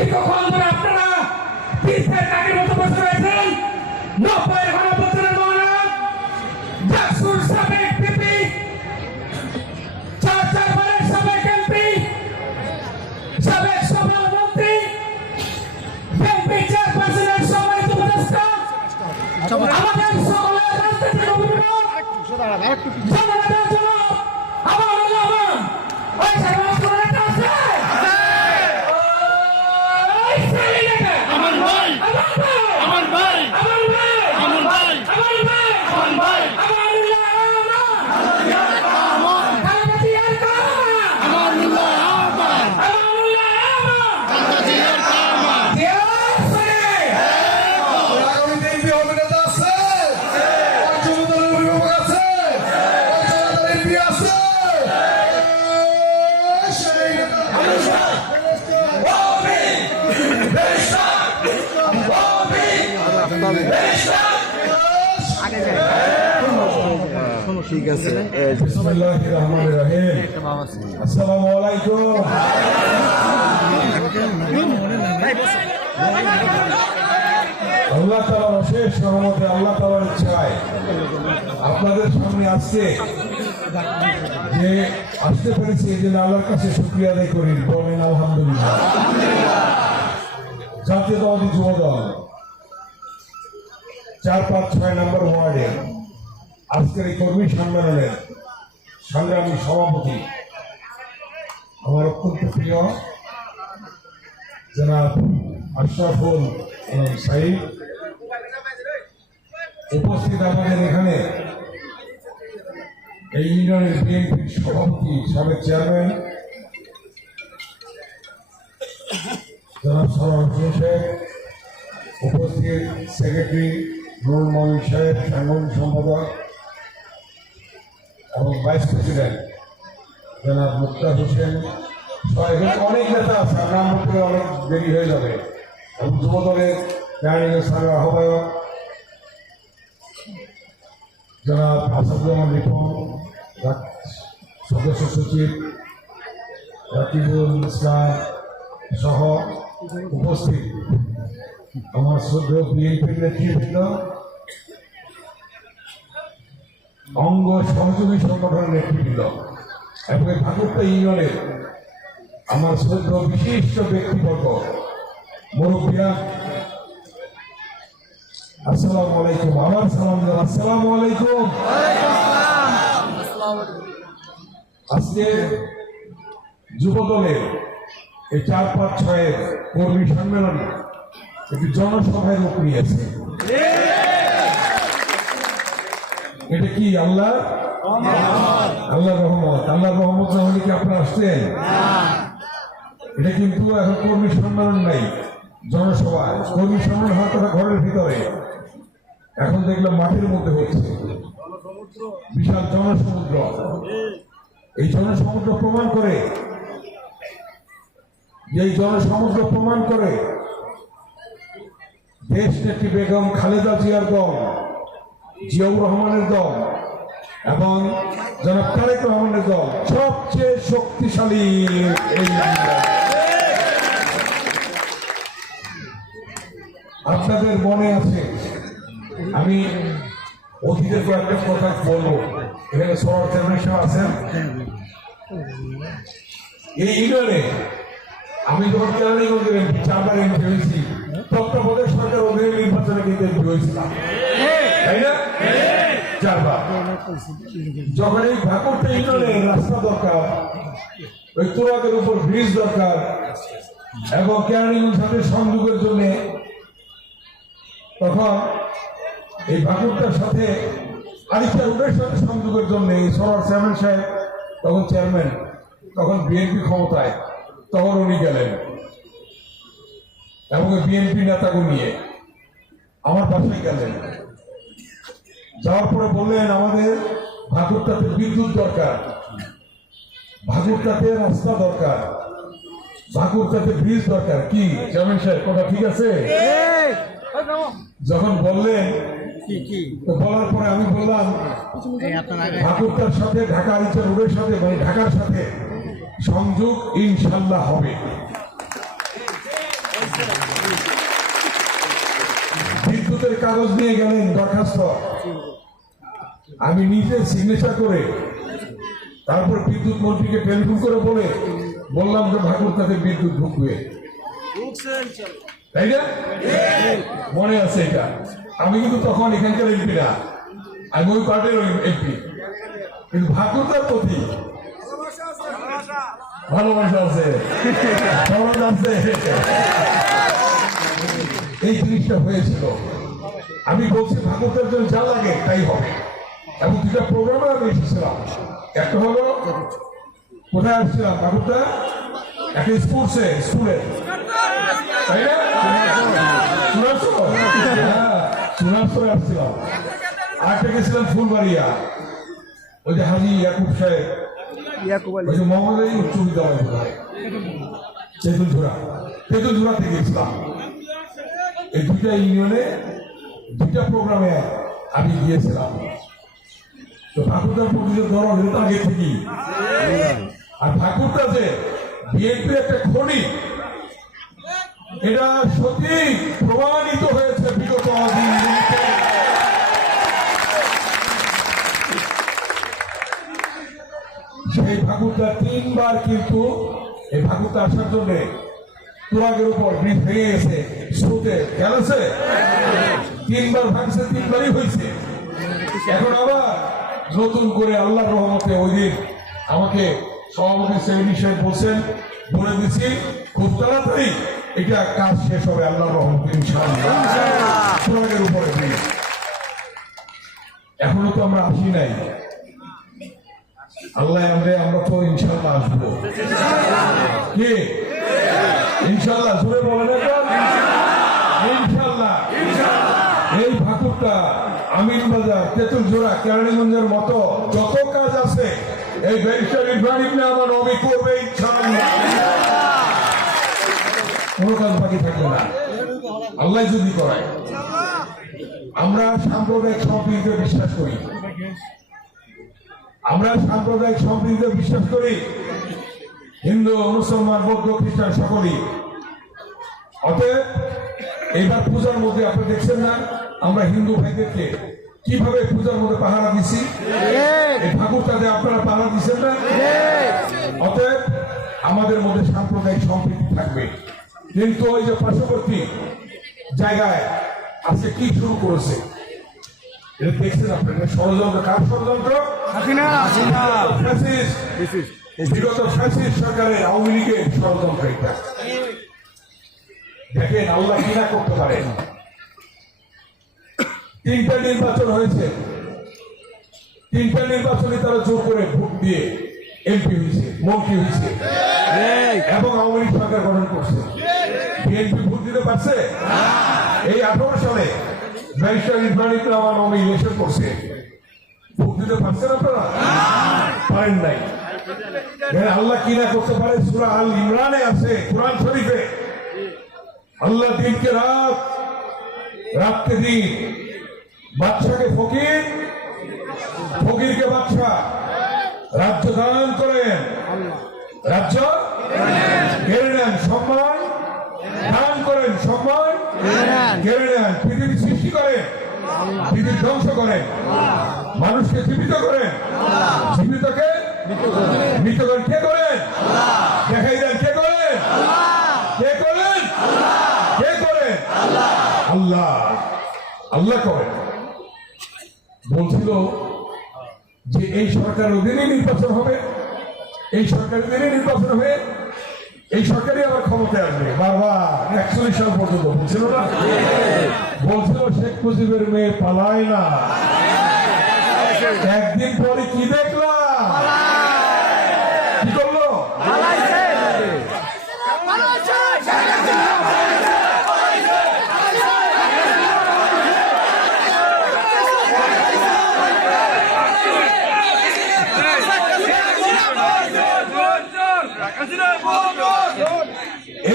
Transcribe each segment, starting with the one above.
দীর্ঘক্ষণ ধরে আপনারা তীর্থের কাকের মতো বসে রয়েছেন নব্বই ঘন বছরের জাকসুর সাবেক পিপি চার চারবারের সাবেক এমপি সাবেক সভাপতি এমপি চেয়ারপারসনের সম্মানিত উপদেষ্টা আমাদের সকলের রাজনৈতিক অভিভাবক জননেতা আছে। আল্লাহ তাআলার অশেষ রহমতে আল্লাহ তাআলার ইচ্ছায় আপনাদের সামনে আসছে। যে আসতে পেরেছি এই জন্য আল্লাহর কাছে শুক্রিয়া আদায় করি। বলেন, আলহামদুলিল্লাহ। জাতীয়তাবাদী যুব দল চার পাঁচ ছয় নম্বর ওয়ার্ডে আজকের এই কর্মী সম্মেলনের সংগ্রামী সভাপতি আমার অত্যন্ত প্রিয় জনাব আশরাফুল সাইদ উপস্থিত আমাদের এখানে এই ইউনিয়নের বিএনপির সভাপতি, সাবেক চেয়ারম্যান জনাব হোসেন সাহেব, উপস্থিত সেক্রেটারি নুরুল মমিন সাহেব, সাংগঠনিক সম্পাদক এবং ভাইস প্রেসিডেন্ট জনাব মুক্তার হোসেন অনেক নেতা আছে নাম বলতে অনেক দেরি হয়ে যাবে। এবং যুব দলের সাহেব আহ্বায়ক জনাব আসাদুজ্জামান রিপন সদস্য সচিব রাকিবুল ইসলাম সহ উপস্থিত। আমার শ্রদ্ধেয় বিএনপির নেতৃবৃন্দ অঙ্গ সহযোগী সংগঠনের নেতৃবৃন্দ এবং এই ঠাকুরটা ইউনিয়নের আমার শ্রদ্ধ বিশিষ্ট ব্যক্তিবর্গ মুরব্বিয়া আসসালামু আলাইকুম, আমার সালাম। আসসালামু আলাইকুম আজকে যুবদলের এই চার পাঁচ ছয়ের কর্মী সম্মেলনে একটি জনসভায় রূপ নিয়েছে এটা কি, আল্লাহ? আল্লাহ রহমত। আল্লাহ রহমত না হলে কি আপনারা আসছেন এটা কিন্তু এখন কর্মী সম্মেলন নাই জনসভা কর্মী সম্মেলন হওয়ার কথা ঘরের ভিতরে। এখন দেখলাম মাঠের মধ্যে হচ্ছে। বিশাল জনসমুদ্র। এই জনসমুদ্র প্রমাণ করে। এই জনসমুদ্র প্রমাণ করে। দেশ নেত্রী বেগম খালেদা জিয়ার দল। জিয়াউর রহমানের দল এবং জনাব তারেক রহমানের দল সবচেয়ে শক্তিশালী আপনাদের মনে আছে, আমি অতীতের কয়েকটা কথা বলব। এখানে সবার চেয়ারম্যান সাহেব আছেন। এই ইউনিয়নে আমি যখন কেরানীগঞ্জের এমপি চারবার এমপি হয়েছি, তত্ত্বাবধায়ক সরকার অধীনে নির্বাচনে কিন্তু এমপি হয়েছিলাম। যখন এই ভাকুরটা ইউনিয়নে রাস্তা দরকার, ওই তুরাগের উপর ব্রিজ দরকার, এবং কেরানীগঞ্জ সাথে সংযোগের জন্য, তখন এই ভাকুরটার সাথে আরেকটা রোডের সাথে সংযোগের জন্য এই সরার চেয়ারম্যান সাহেব, তখন চেয়ারম্যান, তখন বিএনপি ক্ষমতায়, তখন উনি গেলেন। এবং বিএনপি নেতাকে নিয়ে আমার বাসায় গেলেন। যাওয়ার পরে বললেন আমাদের ভাগুরটাতে বিদ্যুৎ দরকার। ভাগুরটাতে রাস্তা দরকার। ভাগুরটাতে ব্রিজ দরকার। কি? চেয়ারম্যান সাহেব কথা ঠিক আছে? যখন বললেন তো বলার পরে আমি বললাম ঠাকুরটার সাথে ঢাকা আরিচা রোডের সাথে মানে ঢাকার সাথে সংযোগ ইনশাল্লাহ হবে। বিদ্যুতের কাগজ নিয়ে গেলেন দরখাস্ত। আমি নিজে সিগনেচার করে, তারপর বিদ্যুৎ মন্ত্রীকে টেলিফোন করে বলে, বললাম যে ঠাকুরতাতে বিদ্যুৎ ঢুকবে। তাই না? মনে আছে এটা। আমি কিন্তু তখন এখানকার এমপি না। আমি ওই পার্টির এমপি কিন্তু ঠাকুরতার প্রতি ভালোবাসা আছে। আছে। এই জিনিসটা হয়েছিল। আমি বলছি ঠাকুরতার জন্য যা লাগে তাই হবে। এবং দুটা প্রোগ্রামে আমি এসেছিলাম। একটা হলো কোথায় আসছিলাম ঠাকুরদা একটা স্পোর্টসে স্কুলে। তাই না? চুনারচর হ্যাঁ আসছিলাম। আরেকটা গেছিলাম ফুলবাড়িয়া। ওই যে হাজি ইয়াকুব সাহেব। ইয়াকুব আলী। ওই যে মোহাম্মদ আলী উচ্চ বিদ্যালয় তেঁতুলঝোড়া তেঁতুলঝোড়া থেকে গেছিলাম। এই দুইটা ইউনিয়নে দুইটা প্রোগ্রামে আমি গিয়েছিলাম। তো ঠাকুরদার প্রতি যে এটা আগে থেকেই আর ঠাকুরদা যে বিএনপির একটা খনি, এটা সত্যি প্রমাণিত হয়েছে বিগত সেই ঠাকুরদা তিনবার কিন্তু, এই ঠাকুরদা আসার জন্য তুরাগের উপর ব্রিজ ভেঙে গেছে। স্রোতে গেছে তিনবার ভাঙছে, তিনবারই হয়েছে। এখন আবার নতুন করে আল্লাহ রহমতে ওই দিন আমাকে সভাপতি সেমিনি সাহেব বলছেন, বলে দিচ্ছি, খুব তাড়াতাড়ি এটা কাজ শেষ হবে আল্লাহ রহমতে উপরে এখনও তো আমরা আসি নাই। আল্লাহ আমরা আমরা তো ইনশাল্লাহ আসব। কি? ইনশাল্লাহ জোরে বলেন এখন ইনশাল্লাহ এই ঠাকুরটা আমিন বাজার তেঁতুল জোড়া কেরানীগঞ্জের মতো যত কাজ আছে, এই ব্যারিস্টার ইব্রাহিম আমার নবী করবে কোনো কাজ বাকি থাকবে না। আল্লাহ যদি করায়। আমরা সাম্প্রদায়িক সম্প্রীতিতে বিশ্বাস করি। আমরা সাম্প্রদায়িক সম্প্রীতিতে বিশ্বাস করি। হিন্দু, মুসলমান, বৌদ্ধ, খ্রিস্টান সকলেই। অতএব, এইবার পূজার মধ্যে আপনি দেখছেন না, আমরা হিন্দু ভাইদেরকে কীভাবে পূজার মধ্যে পাহারা দিছি? এই ঠাকুরটাতে আপনারা পাহারা দিচ্ছেন না? অতএব আমাদের মধ্যে সাম্প্রদায়িক সম্প্রীতি থাকবে। কিন্তু ওই যে পার্শ্ববর্তী জায়গায় আজকে কি শুরু করেছে? এটা দেখছেন আপনারা ষড়যন্ত্র। কার ষড়যন্ত্র? বিগত ফ্যাসিস্ট সরকারের আওয়ামী লীগের ষড়যন্ত্র এটা। দেখেন আল্লাহ কি না করতে পারে? তিনটা নির্বাচন হয়েছে। তিনটা নির্বাচনে তারা জোর করে ভোট দিয়ে এমপি হয়েছে, মন্ত্রী হয়েছে। এবং আওয়ামী লীগ সরকার গঠন করছে। বিএনপি ভোট দিতে পারছে? এই আঠারো সালে ব্যারিস্টার ইব্রাহিম রহমান আমি ইলেকশন করছে। ভোট দিতে পারছেন আপনারা? পারেন নাই। আল্লাহ কি না করতে পারে? সুরা আল ইমরানে আছে, কোরআন শরীফে। আল্লাহ দিনকে রাত, রাতকে দিন বাচ্চাকে ফকির, ফকিরকে বাচ্চা রাজ্য দান করেন। রাজ্য? কেড়ে নেন, সম্মান। দান করেন, সম্মান। কেড়ে নেন সৃষ্টি করেন। পৃথিবী ধ্বংস করেন। মানুষকে জীবিত করেন। জীবিতকে মৃত করেন। কে করেন? দেখাই দেন, কে করেন? কে করেন? কে করেন? আল্লাহ। আল্লাহ করেন। বলছিল যে এই সরকার অধীনে নির্বাচন হবে, এই সরকার অধীনে নির্বাচন হবে এই সরকারই আবার ক্ষমতায় আসবে। বাবা একচল্লিশ সাল পর্যন্ত বলছিল না? বলছিল শেখ মুজিবের মেয়ে পালায় না। একদিন পরে কি দেখলাম?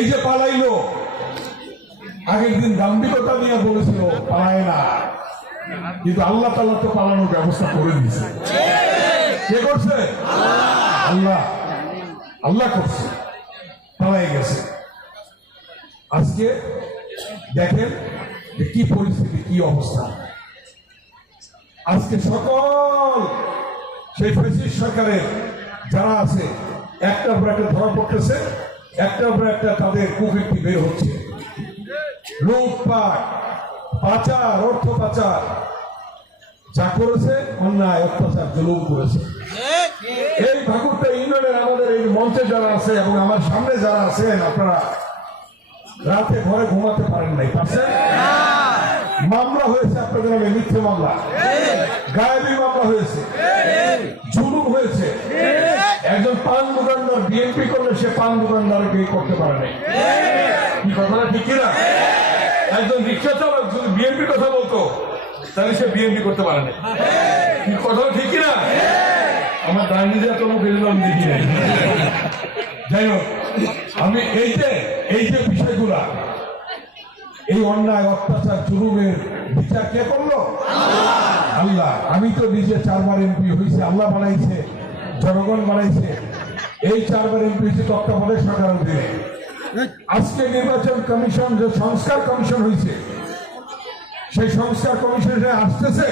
এই যে পালাইলো আগের দিন দাম্ভিকতা নিয়ে বলেছিল, পালায় না। কিন্তু আল্লাহ তাল্লাহ তো পালানোর ব্যবস্থা করে দিয়েছে। কে করছে? আল্লাহ। আল্লাহ করছে। পালাই গেছে। আজকে দেখেন যে কি পরিস্থিতি, কি অবস্থা। আজকে সকল সেই ফেসিস সরকারের যারা আছে, একটার পর একটা ধরা পড়তেছে একটার পর একটা তাদের কুকীর্তি বের হচ্ছে। লুটপাট পাচার, অর্থ পাচার। যা করেছে, অন্যায়, অত্যাচার, জুলুম করেছে। এই ঠাকুরটা ইউনিয়নের আমাদের এই মঞ্চে যারা আছে এবং আমার সামনে যারা আছেন, আপনারা রাতে ঘরে ঘুমাতে পারেন নাই, পারছেন? মামলা হয়েছে আপনাদের নামে, মিথ্যে মামলা। গায়েবী মামলা হয়েছে। জুলুম হয়েছে। একজন পান দোকানদার বিএনপি করলে সে পান দোকানদার বিয়ে করতে পারে নাই। কি কথাটা ঠিক কিনা একজন রিক্সা চালক যদি বিএনপি কথা বলতো, তাহলে সে বিএনপি করতে পারে না কি কথাটা ঠিক কিনা আমার ডাইনি যে এত মুখ এগুলো আমি দেখি নাই। যাই হোক, আমি এই যে এই যে বিষয়গুলা, এই অন্যায়, অত্যাচার, জুলুমের বিচার কে করল? আল্লাহ। আমি তো নিজে চারবার এমপি হয়েছে আল্লাহ বানাইছে। জনগণ বানাইছে। এই চারবার এমপি হয়েছে তত্ত্বাবধায়ক সরকার অধীনে আজকে নির্বাচন কমিশন যে সংস্কার কমিশন হয়েছে সেই সংস্কার কমিশনে আসতেছে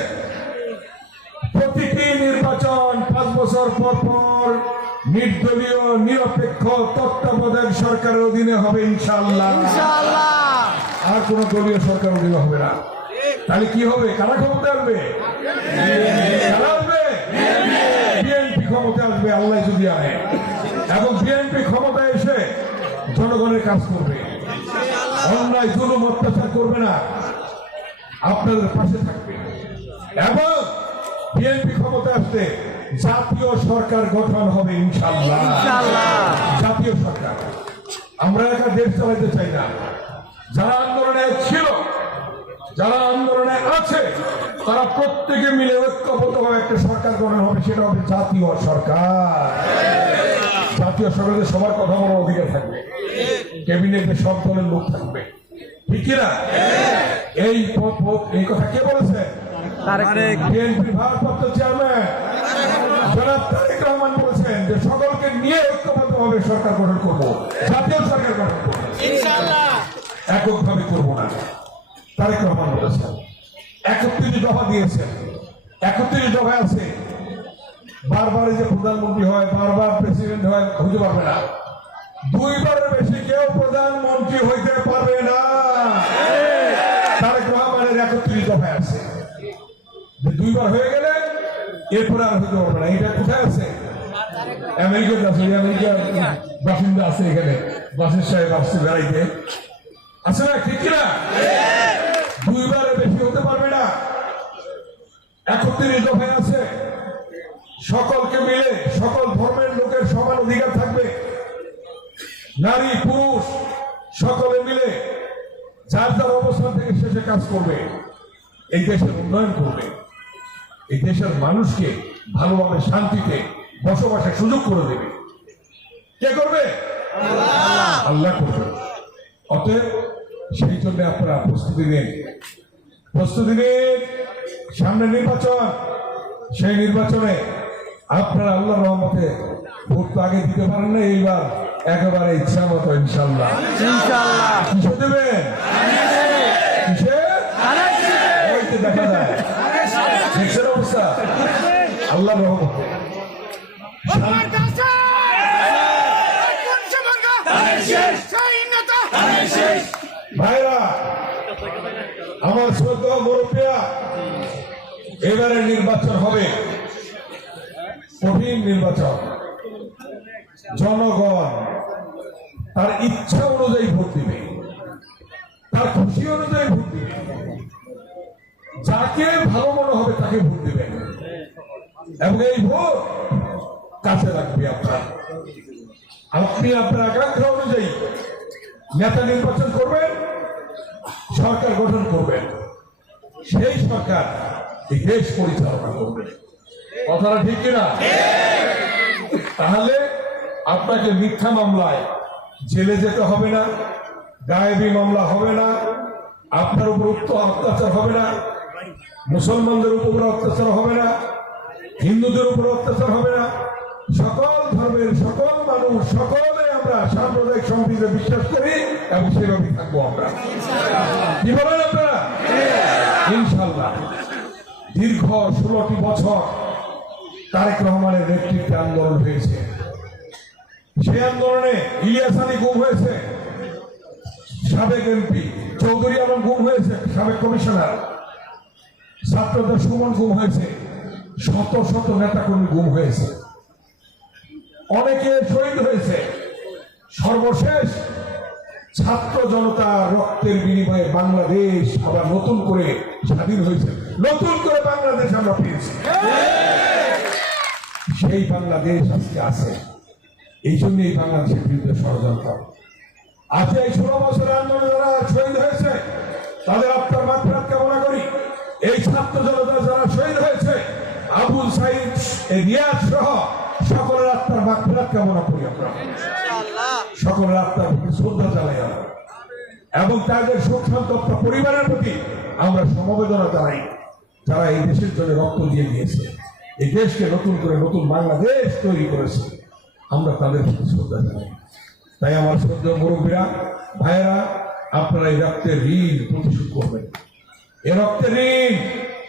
প্রতিটি নির্বাচন পাঁচ বছর পর পর নির্দলীয় নিরপেক্ষ তত্ত্বাবধায়ক সরকারের অধীনে হবে ইনশাল্লাহ আর কোন দলীয় সরকার অধীনে হবে না। তাহলে কি হবে? কারা ক্ষমতা আসবে? কারা আসবে? ক্ষমতা আসবে আল্লাহ যদি আনে। এবং বিএনপি ক্ষমতা এসে জনগণের কাজ করবে। অন্যায় জুলুম অত্যাচার করবে না। আপনাদের পাশে থাকবে। এবং বিএনপি ক্ষমতা আসতে জাতীয় সরকার গঠন হবে ইনশাল্লাহ জাতীয় সরকার। আমরা একা দেশ চালাইতে চাই না। যারা আন্দোলনে ছিল যারা আন্দোলনে আছে তারা প্রত্যেকে মিলে ঐক্যবদ্ধ হবে একটা সরকার গঠন হবে সেটা হবে জাতীয় সরকার। জাতীয় সরকারের সবার কথা বলার অধিকার থাকবে। ক্যাবিনেটে সব দলের লোক থাকবে। ঠিক কিনা এই এই কথা কে বলেছে? বিএনপি ভারপ্রাপ্ত চেয়ারম্যান। জনাব তারেক রহমান বলেছেন যে সকলকে নিয়ে ঐক্যবদ্ধ ভাবে সরকার গঠন করব। জাতীয় সরকার গঠন করব। এককভাবে করব না। তারেক রহমান বলেছেন। একত্রিশ দফা দিয়েছেন। একত্রিশ দফা আছে, বারবার যে প্রধানমন্ত্রী হয়, বারবার প্রেসিডেন্ট হয় হতে পারবে না। দুইবারের বেশি কেউ প্রধানমন্ত্রী হইতে পারবে না। তারেক রহমানের একত্রিশ দফায় আছে। দুইবার হয়ে গেলে, এরপরে আর হতে পারবে না। এটা কোথায় আছে? আমেরিকাতে আছে। আমেরিকার বাসিন্দা আছে এখানে। বাসের সাহেব আসছে বেড়াইতে। আছে না ঠিক কিনা? দুইবারের বেশি হতে পারবে না। একত্রিশ দফায় আছে। সকলকে মিলে সকল ধর্মের লোকের সমান অধিকার থাকবে। নারী পুরুষ সকলে মিলে যার যার অবস্থান থেকে শেষে কাজ করবে এই দেশের উন্নয়ন করবে। এই দেশের মানুষকে ভালোভাবে শান্তিতে বসবাসের সুযোগ করে দেবে। কে করবে? আল্লাহ করবে। অতএব সেই জন্য আপনারা প্রস্তুতি নিন। প্রস্তুতি নিন। সামনে নির্বাচন। সেই নির্বাচনে আপনারা আল্লাহ রহমতে ভোট তো আগে দিতে পারেন না এইবার একেবারে ইচ্ছা মতো ইনশাল্লাহ কিসে দেবেন? কিসে? দেখা যায়। অবস্থা? আল্লাহ রহমতে আমার কাছে কোন সমাঙ্গা সেই নেতা ভাইরা, আমার শ্রদ্ধা মুরব্বিয়া এবারে নির্বাচন হবে। কঠিন নির্বাচন। জনগণ তার ইচ্ছা অনুযায়ী ভোট দিবে। তার খুশি অনুযায়ী ভোট দিবে। যাকে ভালো মনে হবে তাকে ভোট দিবেন এবং এই ভোট কাছে রাখবে আপনার। আপনি আপনার আকাঙ্ক্ষা অনুযায়ী নেতা নির্বাচন করবেন সরকার গঠন করবেন সেই সরকার দেশ পরিচালনা করবে। কথাটা ঠিক কিনা? তাহলে আপনাকে মিথ্যা মামলায় জেলে যেতে হবে না, গায়েবী মামলা হবে না, আপনার উপর অত্যাচার হবে না, মুসলমানদের উপর অত্যাচার হবে না, হিন্দুদের উপর অত্যাচার হবে না। সকল ধর্মের সকল মানুষ, সকলে আমরা সাম্প্রদায়িক সম্প্রীতিতে বিশ্বাস করি এবং সেভাবেই থাকব আমরা। কি বলেন আপনারা? ইনশাল্লাহ দীর্ঘ ষোলোটি বছর তারেক রহমানের নেতৃত্বে আন্দোলন হয়েছে। সেই আন্দোলনে ইলিয়াস আলী গুম হয়েছে, সাবেক এমপি চৌধুরী আলম গুম হয়েছে, সাবেক কমিশনার ছাত্রদের সুমন গুম হয়েছে, শত শত নেতাকর্মী গুম হয়েছে। অনেকে শহীদ হয়েছে সর্বশেষ ছাত্র জনতা রক্তের বিনিময়ে বাংলাদেশ আবার নতুন করে স্বাধীন হয়েছে। নতুন করে বাংলাদেশ আমরা পেয়েছি। সেই বাংলাদেশ আজকে আছে। এই জন্যই বাংলাদেশের বিরুদ্ধে ষড়যন্ত্র। আজকে এই ষোলো বছরের আন্দোলনে যারা শহীদ হয়েছে, তাদের আত্মার মাত্রাত কামনা করি, এই ছাত্র জনতা যারা শহীদ হয়েছে, আবুল সাইদ রিয়াজ সহ সকলের আত্মার মাত্রাত কামনা করি আমরা। সকলের আত্মার প্রতি শ্রদ্ধা জানাই আমরা। এবং তাদের শোক সন্তপ্ত পরিবারের প্রতি আমরা সমবেদনা জানাই। যারা এই দেশের জন্য রক্ত দিয়ে গিয়েছে এই দেশকে নতুন করে নতুন বাংলাদেশ তৈরি করেছে আমরা তাদের প্রতি শ্রদ্ধা জানাই। তাই আমার শ্রদ্ধা মুরব্বীরা ভাইয়েরা আপনারা এই রক্তের ঋণ প্রতিশোধ করবেন। এই রক্তের ঋণ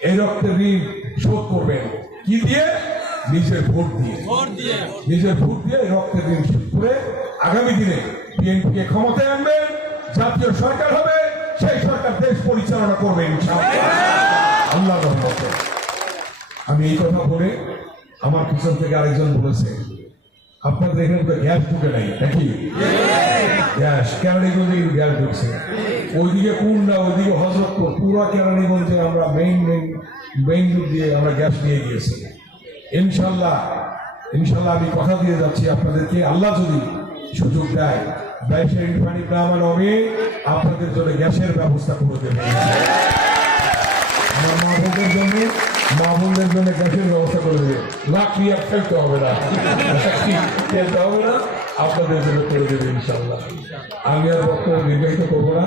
এই রক্তের ঋণ শোধ করবেন। কি দিয়ে? নিজের ভোট দিয়ে। নিজের ভোট দিয়ে এই রক্তের ঋণ শোধ করে আগামী দিনে বিএনপিকে ক্ষমতায় আনবেন জাতীয় সরকার হবে, সেই সরকার দেশ পরিচালনা করবে আল্লাহ আমি এই কথা বলে আমার পিছন থেকে আরেকজন বলেছে আপনাদের এখানে তো গ্যাস ঢুকে নাই, নাকি? গ্যাস, কেরানীগঞ্জে গ্যাস ঢুকছে। ওইদিকে কুন্ডা, ওইদিকে হজরতপুর, পুরো কেরানীগঞ্জে আমরা মেইন মেইন মেইন রুট দিয়ে আমরা গ্যাস নিয়ে গিয়েছি। ইনশাল্লাহ ইনশাল্লাহ আমি কথা দিয়ে যাচ্ছি আপনাদেরকে। আল্লাহ যদি সুযোগ দেয় গ্যাসের পানি গ্রামের আমি আপনাদের জন্য গ্যাসের ব্যবস্থা করে দেবেন। আমার মা জন্য মা জন্য গ্যাসের ব্যবস্থা করে দেবে লাকড়ি আর ফেলতে হবে না। ফেলতে হবে না, আপনাদের জন্য করে দেবে ইনশাল্লাহ আমি আর বক্তব্য নির্বাহিত করব না।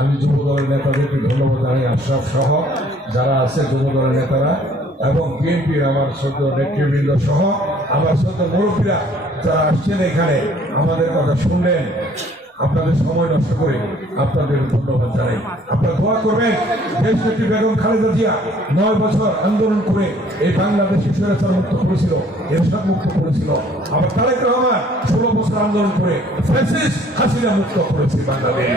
আমি যুব দলের নেতাদেরকে ধন্যবাদ জানাই আশরাফ সহ যারা আছে, যুব দলের নেতারা এবং বিএনপির আমার সদ্য নেতৃবৃন্দ সহ, আমার সদ্য মুরব্বীরা যারা আসছেন এখানে আমাদের কথা শুনলেন আপনাদের সময় নষ্ট করে আপনাদের ধন্যবাদ জানাই। আপনারা দোয়া করবেন, দেশ নেত্রী বেগম খালেদা জিয়া নয় বছর আন্দোলন করে এই বাংলাদেশে স্বৈরাচার মুক্ত করেছিল, এরশাদ মুক্ত করেছিল। আবার তারেক রহমান ষোলো বছর আন্দোলন করে ফ্যাসিস হাসিনা মুক্ত করেছে বাংলাদেশ।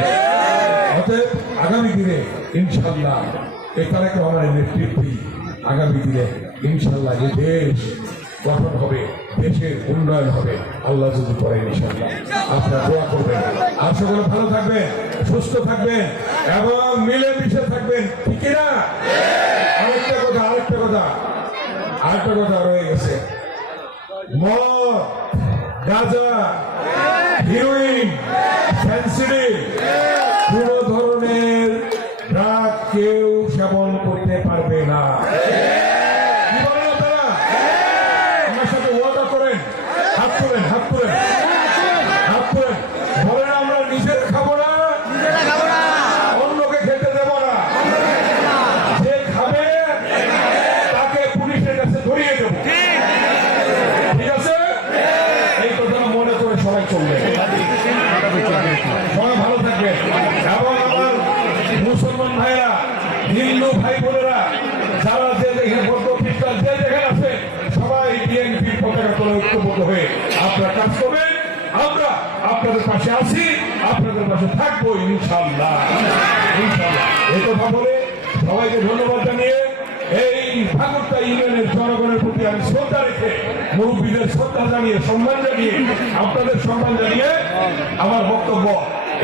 অতএব আগামী দিনে ইনশাল্লাহ এই তারেক রহমানের নেতৃত্বে আগামী দিনে ইনশাল্লাহ এই দেশ গঠন হবে। দেশের উন্নয়ন হবে। আল্লাহ যদি করেন আপনারা দোয়া করবেন। আর সকলে ভালো থাকবেন, সুস্থ থাকবেন এবং মিলেমিশে থাকবেন। ঠিক না আরেকটা কথা আরেকটা কথা। আরেকটা কথা রয়ে গেছে। মদ, গাঁজা হিরোইন ফ্যান্সিডি কোন ধরনের ড্রাগ কেউ সেবন করতে পারবে না কি বলেন আপনারা আমার সাথে ওয়াদা করেন হাত তুলেন হাত তুলেন হাত তুলেন বলেন আমরা নিজের খাব না অন্যকে খেতে দেবো না যে খাবে তাকে পুলিশের কাছে ধরিয়ে দেবো ঠিক আছে এই কথা মনে করে সবাই চলবে সবাই ভালো থাকবে এবং আমার মুসলমান ভাইরা হিন্দু ভাই বোনেরা যারা যে দেখে বৌদ্ধ খ্রিস্টান যে যেখানে আছে সবাই বিএনপির পতাকা তোলে ঐক্যবদ্ধ হয়ে আপনারা কাজ করবেন, আমরা আপনাদের পাশে আছি, আপনাদের পাশে থাকব ইনশাল্লাহ সবাইকে ধন্যবাদ জানিয়ে এই ঠাকুরটা ইউনিয়নের জনগণের প্রতি আমি শ্রদ্ধা রেখে মুরব্বীদের শ্রদ্ধা জানিয়ে সম্মান জানিয়ে আপনাদের সম্মান জানিয়ে আমার বক্তব্য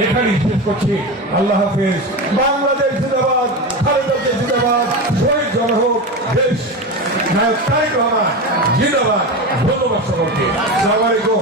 এখানেই শেষ করছি। আল্লাহ হাফেজ। বাংলাদেশ জিন্দাবাদ খালেদা জিন্দাবাদ, শহীদ জনহোক, দেশ নায়ক তারেক রহমান জিন্দাবাদ ধন্যবাদ সকলকে সালামালাইকুম